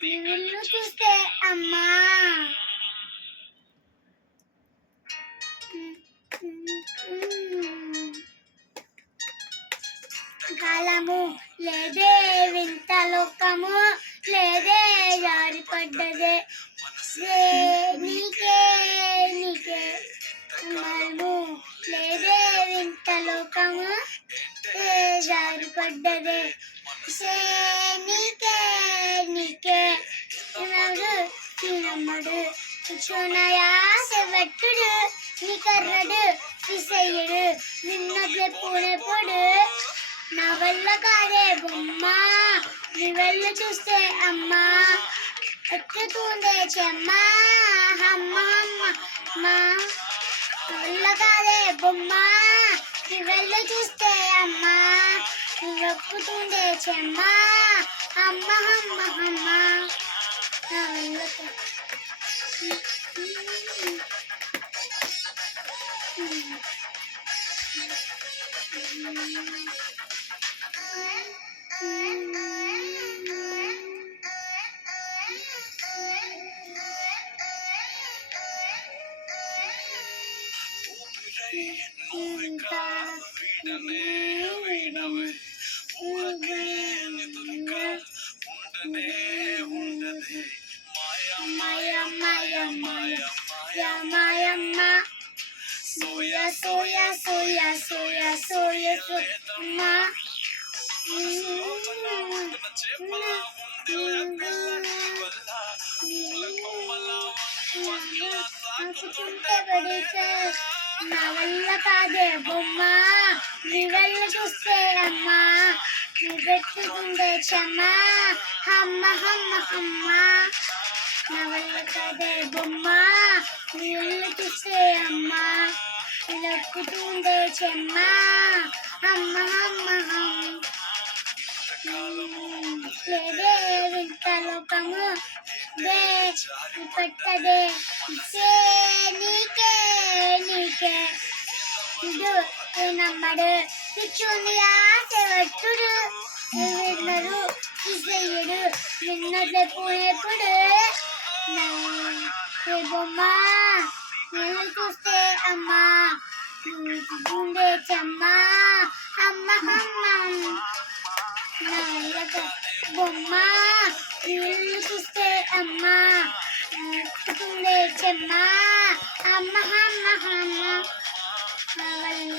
నీ విల్లు చూస్తే అమ్మా కాలము లేదే వింత లోకము లేదే జారి పడ్డదే నీకే నీకే కాలము లేదే వింత లోకము జారి పడ్డదే నీకే నీకే చిన్నమ్మడు చూనయాసెవట్టుడు నీ కర్రడు విసయ్యుడు నిన్నదే పూనెప్పుడు నా వల్ల కాదే బొమ్మ నీ వల్ల చూస్తే అమ్మా ఎక్కుతుందే చెమ్మ అమ్మ అమ్మ మా వల్ల కాదే బొమ్మ నీ వల్ల చూస్తే అమ్మా నువ్వు ఎక్కుతుందే చెమ్మ అమ్మ అమ్మ అమ్మ నా వల్ల Soya, soya, soya, soya, soya, soya, నా వల్ల కాదే బొమ్మ నీ వల్ల చూస్తే అమ్మా నీ పెట్టుకుంటే చెమ్మ అమ్మ అమ్మ అమ్మ నా వల్ల కాదే బొమ్మ నీ వల్ల చూస్తే అమ్మా నిలక్కుతుందే చెమ్మ అమ్మ అమ్మ లేదే వింత లోకము పట్టదే నీకే నీకే ఇది నమ్మడు పిచ్చుని ఆశవట్టుడు విన్నరు విజయుడు విన్నదే పూనెప్పుడు బొమ్మ నేను చూస్తే అమ్మా గుండె చెమ్మ అమ్మ అమ్మ బొమ్మ నీళ్ళు చూస్తే అమ్మా గుండె చెమ్మ అమ్మ అమ్మ అమ్మ నా వల్ల